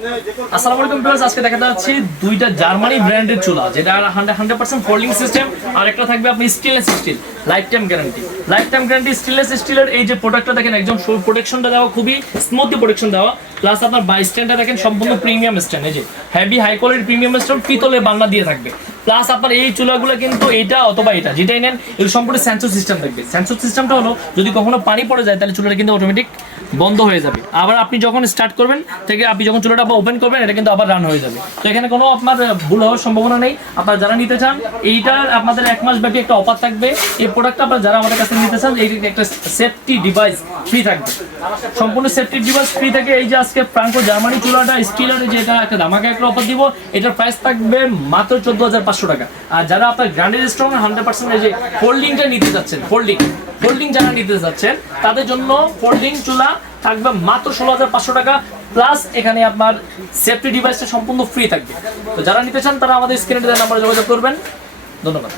আসসালামু আলাইকুম ভিউয়ার্স, আজকে দেখাতে যাচ্ছি দুইটা জার্মানি ব্র্যান্ডের চুলা, যেটা 100% ফোল্ডিং সিস্টেম, আর একটা থাকবে আপনি stainless steel, life time guarantee stainless স্টিলের। এই যে প্রোডাক্টটা দেখেন, একদম প্রোটেকশনটা দেওয়া, খুবই স্মুথলি প্রোটেকশন দেওয়া, প্লাস আপনার বাই স্ট্যান্ডটা দেখেন সম্পূর্ণ প্রিমিয়াম স্ট্যান্ড, এই যে heavy high quality premium stand, পিতলের বান্না দিয়ে থাকবে। প্লাস আপনার এই চুলাগুলো কিন্তু এটা অথবা এটা যেটাই নেন, এর সম্পূর্ণ সেন্সর সিস্টেম থাকবে। সেন্সর সিস্টেমটা হলো যদি কখনো পানি পড়ে যায় তাহলে চুলাটা কিন্তু অটোমেটিক বন্ধ হয়ে যাবে, আবার আপনি যখন স্টার্ট করবেন থেকে আপনি যখন চুলাটা ওপেন করবেন এটা কিন্তু আবার রান হয়ে যাবে। তো এখানে কোনো আপনার ভুল হওয়ার সম্ভাবনা নেই। আপনারা যারা নিতে চান, এইটার আপনাদের 1 মাস ব্যাপী একটা অফার থাকবে। এই প্রোডাক্টটা আপনারা যারা আমাদের কাছে নিতে চান, এই একটা সেফটি ডিভাইস ফ্রি থাকবে, সম্পূর্ণ সেফটি ডিভাইস ফ্রি থাকে। এই যে আজকে ফ্রাঙ্কো জার্মানি চুলাটা স্টিলের, যেটা একটা ধামাকা একটা অফার দিব, এটার প্রাইস থাকবে মাত্র 14,500 টাকা। আর যারা আপনার গ্র্যান্ডেড স্ট্রং 100% এই যে ফোল্ডিংটা নিতে যাচ্ছেন, ফোল্ডিং যারা নিতে যাচ্ছেন তাদের জন্য ফোল্ডিং চুলা থাকবে মাত্র 16,500 টাকা, প্লাস এখানে আপনার সেফটি ডিভাইসটা সম্পূর্ণ ফ্রি থাকবে। তো যারা নিতে চান তারা আমাদের স্ক্রিনে দেওয়া নাম্বারে যোগাযোগ করবেন। ধন্যবাদ।